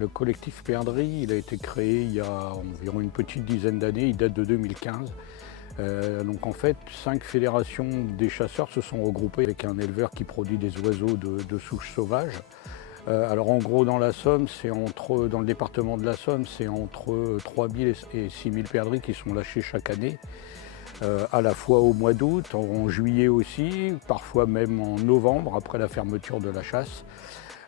Le collectif Perdrix, il a été créé il y a environ une petite dizaine d'années, il date de 2015. Donc en fait, 5 fédérations des chasseurs se sont regroupées avec un éleveur qui produit des oiseaux de souche sauvage. Alors en gros dans la Somme, dans le département de la Somme, c'est entre 3000 et 6000 perdrix qui sont lâchés chaque année. À la fois au mois d'août, en juillet aussi, parfois même en novembre après la fermeture de la chasse.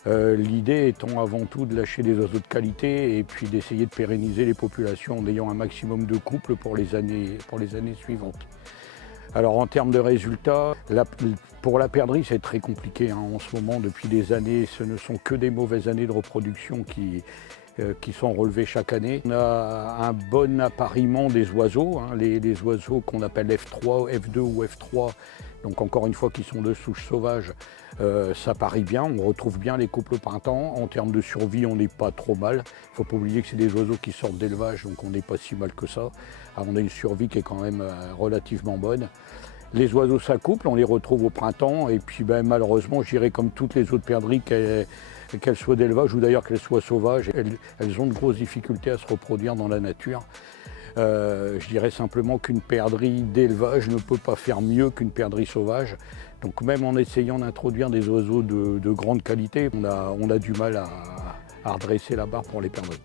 L'idée étant avant tout de lâcher des oiseaux de qualité et puis d'essayer de pérenniser les populations en ayant un maximum de couples pour les années suivantes. Alors en termes de résultats, pour la perdrix c'est très compliqué en ce moment. Depuis des années, ce ne sont que des mauvaises années de reproduction qui sont relevées chaque année. On a un bon appariement des oiseaux, les oiseaux qu'on appelle F3, F2 ou F3, donc encore une fois qui sont de souche sauvage, ça parie bien, on retrouve bien les couples au printemps. En termes de survie, on n'est pas trop mal. Il ne faut pas oublier que c'est des oiseaux qui sortent d'élevage, donc on n'est pas si mal que ça. Alors on a une survie qui est quand même relativement bonne. Les oiseaux s'accouplent, on les retrouve au printemps, et puis malheureusement, je dirais comme toutes les autres perdrix, qu'elles soient d'élevage ou d'ailleurs qu'elles soient sauvages, elles ont de grosses difficultés à se reproduire dans la nature. Je dirais simplement qu'une perdrix d'élevage ne peut pas faire mieux qu'une perdrix sauvage. Donc même en essayant d'introduire des oiseaux de grande qualité, on a du mal à redresser la barre pour les perdrix.